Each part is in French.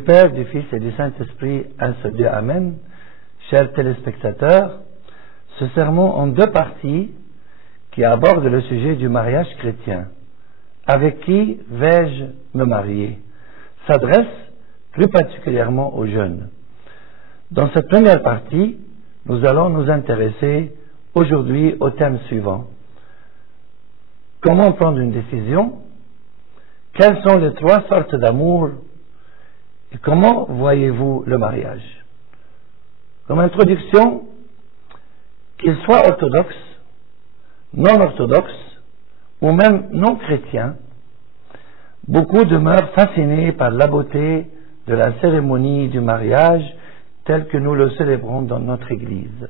du Père, du Fils et du Saint-Esprit, un seul Dieu, Amen. Chers téléspectateurs, ce sermon en deux parties qui aborde le sujet du mariage chrétien. Avec qui vais-je me marier? S'adresse plus particulièrement aux jeunes. Dans cette première partie, nous allons nous intéresser aujourd'hui au thème suivant. Comment prendre une décision? Quelles sont les trois sortes d'amour? Et comment voyez-vous le mariage? Comme introduction, qu'il soit orthodoxe, non orthodoxe ou même non chrétien, beaucoup demeurent fascinés par la beauté de la cérémonie du mariage telle que nous le célébrons dans notre Église.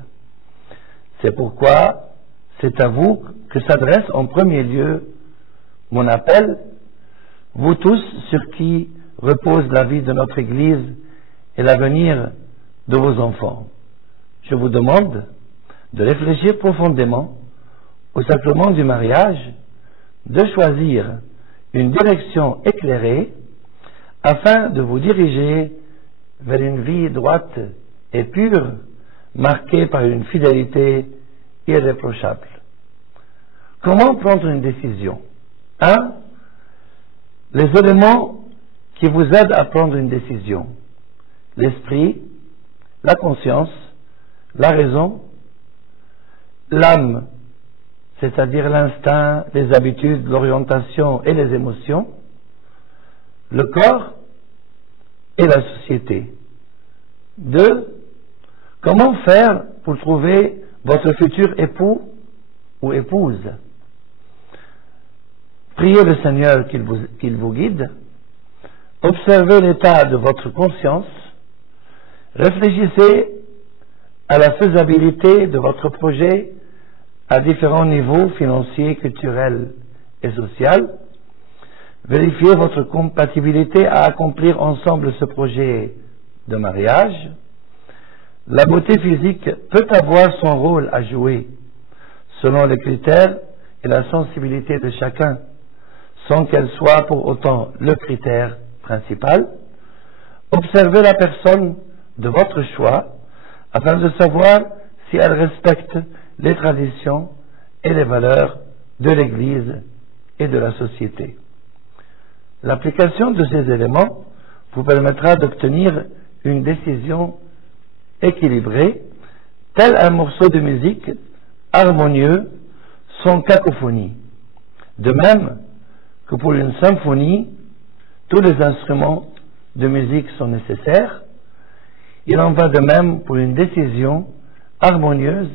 C'est pourquoi c'est à vous que s'adresse en premier lieu mon appel, vous tous sur qui repose la vie de notre Église et l'avenir de vos enfants. Je vous demande de réfléchir profondément au sacrement du mariage, de choisir une direction éclairée afin de vous diriger vers une vie droite et pure, marquée par une fidélité irréprochable. Comment prendre une décision? 1. Les éléments qui vous aident à prendre une décision. L'esprit, la conscience, la raison, l'âme, c'est-à-dire l'instinct, les habitudes, l'orientation et les émotions, le corps et la société. 2. Comment faire pour trouver votre futur époux ou épouse? Priez le Seigneur qu'il vous guide. Observez l'état de votre conscience. Réfléchissez à la faisabilité de votre projet à différents niveaux financiers, culturels et sociaux. Vérifiez votre compatibilité à accomplir ensemble ce projet de mariage. La beauté physique peut avoir son rôle à jouer selon les critères et la sensibilité de chacun, sans qu'elle soit pour autant le critère principal. Observez la personne de votre choix afin de savoir si elle respecte les traditions et les valeurs de l'Église et de la société. L'application de ces éléments vous permettra d'obtenir une décision équilibrée, tel un morceau de musique harmonieux sans cacophonie. De même que pour une symphonie, tous les instruments de musique sont nécessaires, il en va de même pour une décision harmonieuse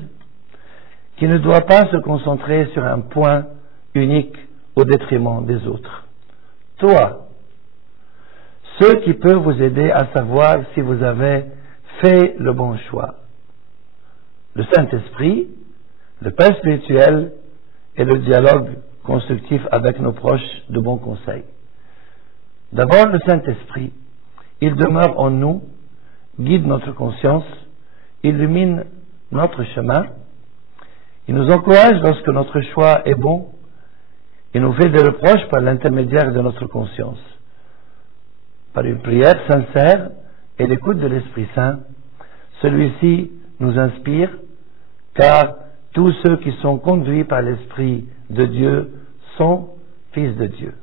qui ne doit pas se concentrer sur un point unique au détriment des autres. Toi, ce qui peut vous aider à savoir si vous avez fait le bon choix. Le Saint-Esprit, le Père spirituel et le dialogue constructif avec nos proches de bons conseils. D'abord, le Saint-Esprit. Il demeure en nous, guide notre conscience, illumine notre chemin. Il nous encourage lorsque notre choix est bon et nous fait des reproches par l'intermédiaire de notre conscience. Par une prière sincère et l'écoute de l'Esprit Saint, celui-ci nous inspire, car tous ceux qui sont conduits par l'Esprit de Dieu sont fils de Dieu.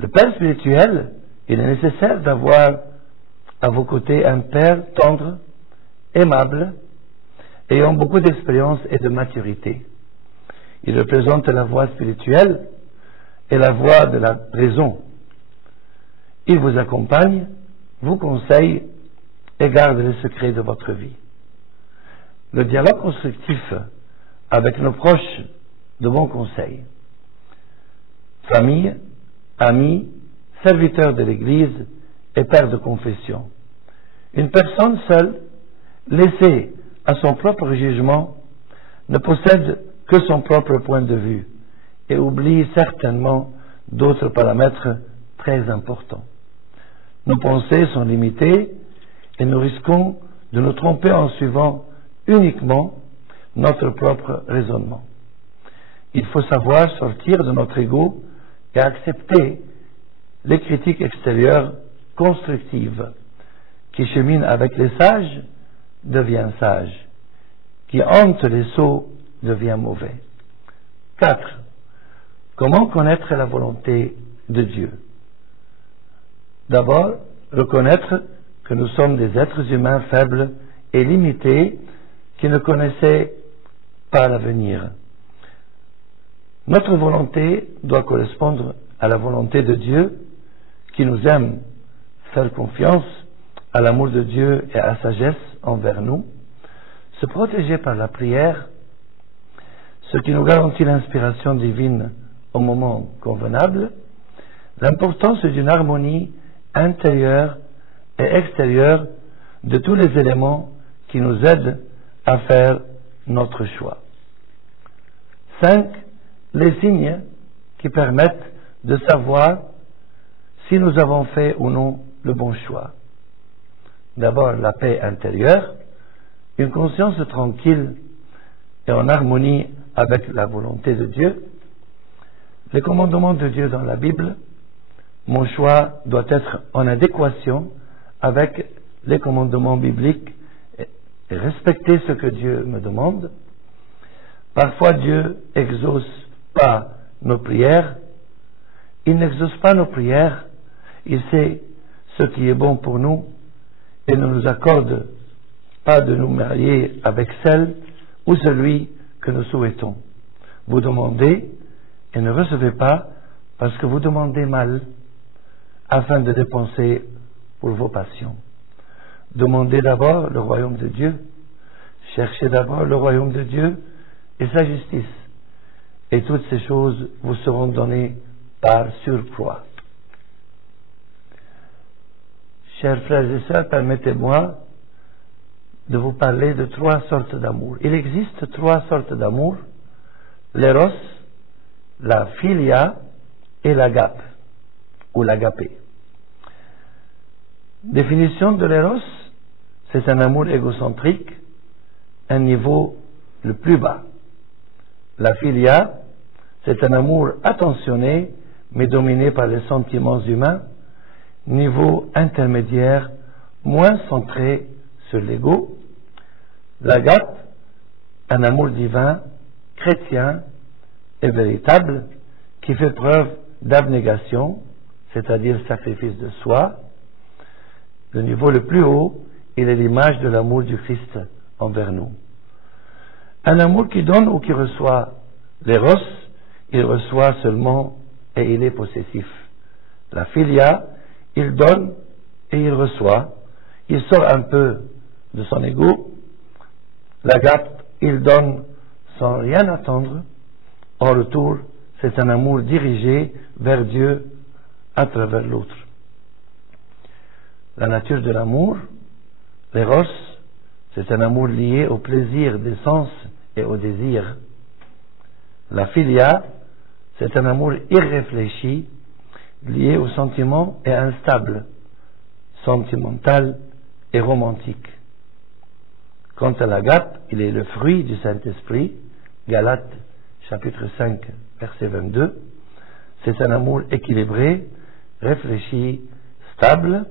Le Père spirituel, il est nécessaire d'avoir à vos côtés un Père tendre, aimable, ayant beaucoup d'expérience et de maturité. Il représente la voie spirituelle et la voie de la raison. Il vous accompagne, vous conseille et garde les secrets de votre vie. Le dialogue constructif avec nos proches de bons conseils. Famille, amis, serviteurs de l'Église et pères de confession. Une personne seule, laissée à son propre jugement, ne possède que son propre point de vue et oublie certainement d'autres paramètres très importants. Nos pensées sont limitées et nous risquons de nous tromper en suivant uniquement notre propre raisonnement. Il faut savoir sortir de notre ego et accepter les critiques extérieures constructive. Qui chemine avec les sages devient sage. Qui hante les sots devient mauvais. 4. Comment connaître la volonté de Dieu? D'abord, reconnaître que nous sommes des êtres humains faibles et limités qui ne connaissaient pas l'avenir. Notre volonté doit correspondre à la volonté de Dieu qui nous aime, faire confiance à l'amour de Dieu et à la sagesse envers nous, se protéger par la prière, ce qui nous garantit l'inspiration divine au moment convenable, l'importance d'une harmonie intérieure et extérieure de tous les éléments qui nous aident à faire notre choix. 5. Les signes qui permettent de savoir si nous avons fait ou non le bon choix. D'abord, la paix intérieure, une conscience tranquille et en harmonie avec la volonté de Dieu, les commandements de Dieu dans la Bible. Mon choix doit être en adéquation avec les commandements bibliques et respecter ce que Dieu me demande. Parfois, Dieu n'exauce pas nos prières. Il n'exauce pas nos prières. Il sait ce qui est bon pour nous et ne nous accorde pas de nous marier avec celle ou celui que nous souhaitons. Vous demandez et ne recevez pas parce que vous demandez mal, afin de dépenser pour vos passions. Demandez d'abord le royaume de Dieu, cherchez d'abord le royaume de Dieu et sa justice, et toutes ces choses vous seront données par surcroît. Chers frères et sœurs, permettez-moi de vous parler de 3 sortes d'amour. Il existe 3 sortes d'amour: l'éros, la philia et l'agape, ou l'agapé. Définition de l'éros: c'est un amour égocentrique, un niveau le plus bas. La philia, c'est un amour attentionné, mais dominé par les sentiments humains, niveau intermédiaire, moins centré sur l'ego. L'agape, un amour divin, chrétien et véritable, qui fait preuve d'abnégation, c'est-à-dire sacrifice de soi. Le niveau le plus haut, il est l'image de l'amour du Christ envers nous. Un amour qui donne ou qui reçoit. L'éros, il reçoit seulement et il est possessif. La philia, il donne et il reçoit. Il sort un peu de son ego. L'agape, il donne sans rien attendre. En retour, c'est un amour dirigé vers Dieu à travers l'autre. La nature de l'amour, l'éros, c'est un amour lié au plaisir des sens et au désir. La philia, c'est un amour irréfléchi, lié au sentiment et instable, sentimental et romantique. Quant à l'agape, il est le fruit du Saint-Esprit, Galates chapitre 5, verset 22. C'est un amour équilibré, réfléchi, stable,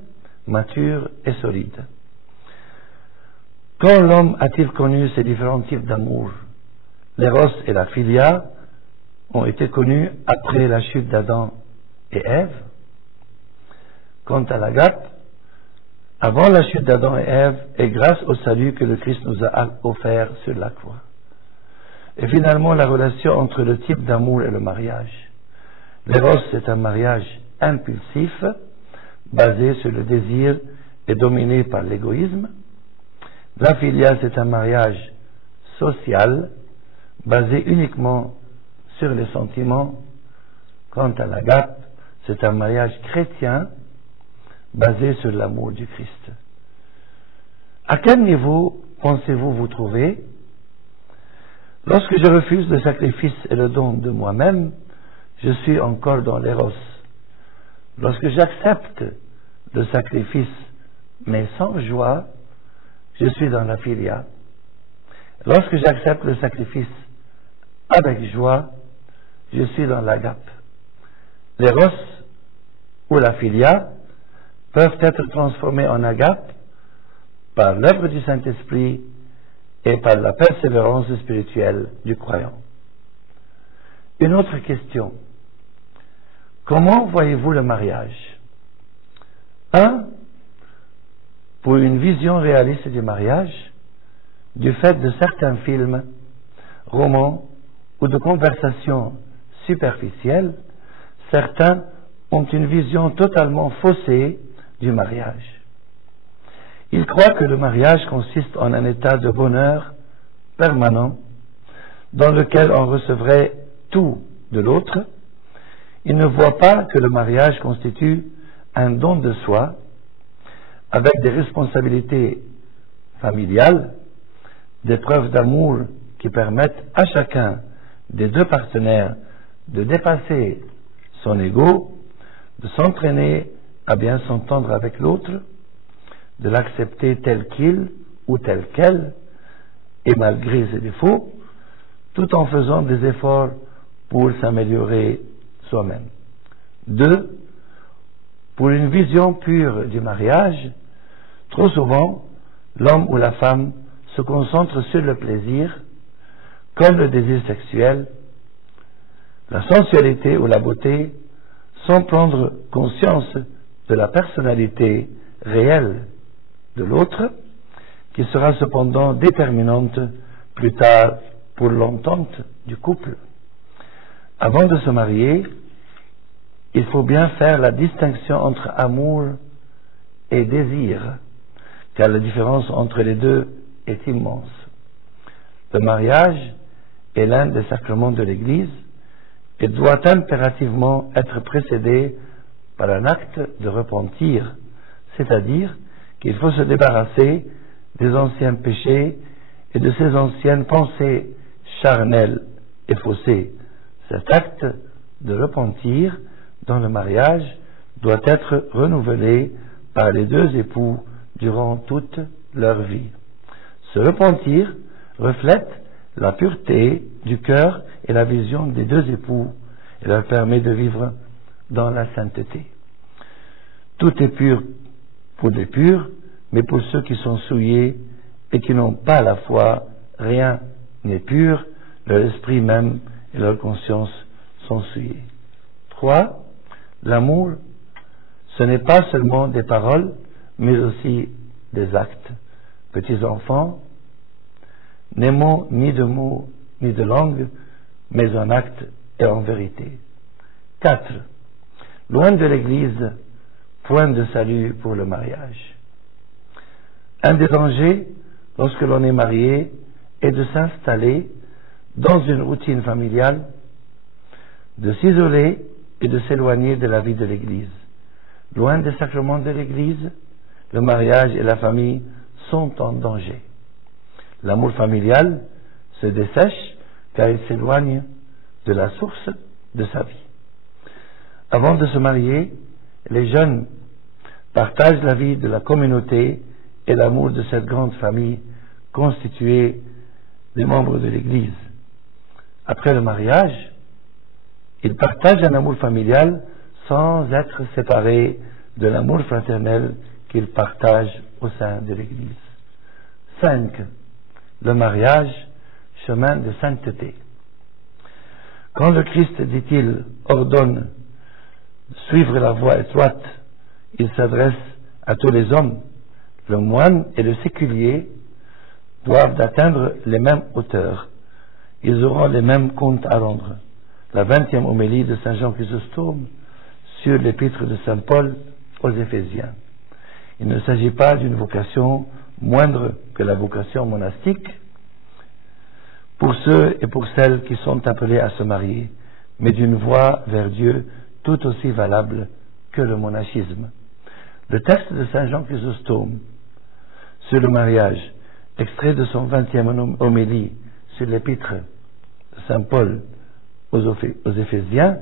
mature et solide. Quand l'homme a-t-il connu ces différents types d'amour? L'éros et la philia ont été connus après la chute d'Adam et Ève. Quant à l'agape, avant la chute d'Adam et Ève, et grâce au salut que le Christ nous a offert sur la croix. Et finalement, la relation entre le type d'amour et le mariage. L'éros, c'est un mariage impulsif, basé sur le désir et dominé par l'égoïsme. La philia, c'est un mariage social, basé uniquement sur les sentiments. Quant à l'agape, c'est un mariage chrétien, basé sur l'amour du Christ. À quel niveau pensez-vous vous trouver? Lorsque je refuse le sacrifice et le don de moi-même, je suis encore dans l'éros. Lorsque j'accepte le sacrifice, mais sans joie, je suis dans la philia. Lorsque j'accepte le sacrifice avec joie, je suis dans l'agape. L'éros ou la philia peuvent être transformés en agape par l'œuvre du Saint-Esprit et par la persévérance spirituelle du croyant. Une autre question. Comment voyez-vous le mariage? 1. Pour une vision réaliste du mariage, du fait de certains films, romans ou de conversations superficielles, certains ont une vision totalement faussée du mariage. Ils croient que le mariage consiste en un état de bonheur permanent dans lequel on recevrait tout de l'autre. Ils ne voient pas que le mariage constitue un don de soi avec des responsabilités familiales, des preuves d'amour qui permettent à chacun des deux partenaires de dépasser son ego, de s'entraîner à bien s'entendre avec l'autre, de l'accepter tel qu'il ou tel qu'elle, et malgré ses défauts, tout en faisant des efforts pour s'améliorer soi-même. 2. Pour une vision pure du mariage, trop souvent, l'homme ou la femme se concentre sur le plaisir, comme le désir sexuel, la sensualité ou la beauté, sans prendre conscience de la personnalité réelle de l'autre, qui sera cependant déterminante plus tard pour l'entente du couple. Avant de se marier, il faut bien faire la distinction entre amour et désir, car la différence entre les deux est immense. Le mariage est l'un des sacrements de l'Église et doit impérativement être précédé par un acte de repentir, c'est-à-dire qu'il faut se débarrasser des anciens péchés et de ces anciennes pensées charnelles et faussées. Cet acte de repentir dans le mariage doit être renouvelé par les deux époux durant toute leur vie. Ce repentir reflète la pureté du cœur et la vision des deux époux et leur permet de vivre dans la sainteté. Tout est pur pour les purs, mais pour ceux qui sont souillés et qui n'ont pas la foi, rien n'est pur, leur esprit même et leur conscience sont souillés. 3. L'amour, ce n'est pas seulement des paroles, mais aussi des actes. Petits enfants, n'aimons ni de mots ni de langue, mais en acte et en vérité. 4. Loin de l'Église, point de salut pour le mariage. Un des dangers, lorsque l'on est marié, est de s'installer dans une routine familiale, de s'isoler et de s'éloigner de la vie de l'Église. Loin des sacrements de l'Église, le mariage et la famille sont en danger. L'amour familial se dessèche car il s'éloigne de la source de sa vie. Avant de se marier, les jeunes partagent la vie de la communauté et l'amour de cette grande famille constituée des membres de l'Église. Après le mariage, ils partagent un amour familial sans être séparés de l'amour fraternel qu'ils partagent au sein de l'Église. 5. Le mariage, chemin de sainteté. Quand le Christ, dit-il, ordonne de suivre la voie étroite, il s'adresse à tous les hommes. Le moine et le séculier doivent atteindre les mêmes hauteurs. Ils auront les mêmes comptes à rendre. La 20e homélie de Saint Jean Chrysostome sur l'épître de Saint Paul aux Éphésiens. Il ne s'agit pas d'une vocation moindre que la vocation monastique pour ceux et pour celles qui sont appelés à se marier, mais d'une voie vers Dieu tout aussi valable que le monachisme. Le texte de Saint Jean Chrysostome sur le mariage, extrait de son 20e homélie sur l'épître de Saint Paul aux Éphésiens,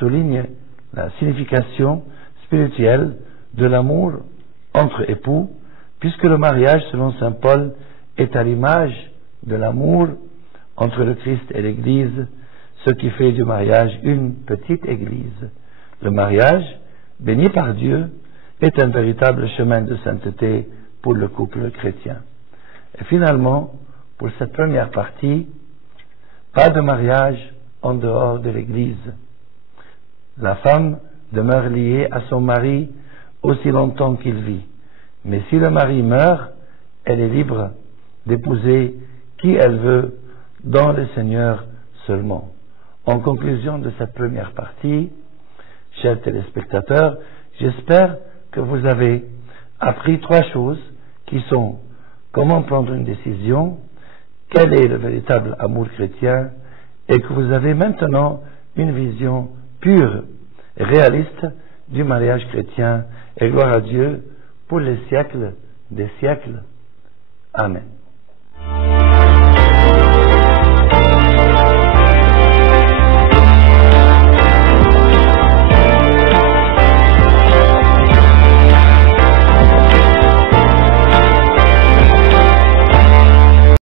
souligne la signification spirituelle de l'amour entre époux, puisque le mariage, selon Saint Paul, est à l'image de l'amour entre le Christ et l'Église, ce qui fait du mariage une petite Église. Le mariage, béni par Dieu, est un véritable chemin de sainteté pour le couple chrétien. Et finalement, pour cette première partie, pas de mariage en dehors de l'Église. La femme demeure liée à son mari aussi longtemps qu'il vit. Mais si le mari meurt, elle est libre d'épouser qui elle veut dans le Seigneur seulement. En conclusion de cette première partie, chers téléspectateurs, j'espère que vous avez appris 3 choses qui sont comment prendre une décision, quel est le véritable amour chrétien, et que vous avez maintenant une vision pure et réaliste du mariage chrétien, et gloire à Dieu pour les siècles des siècles. Amen.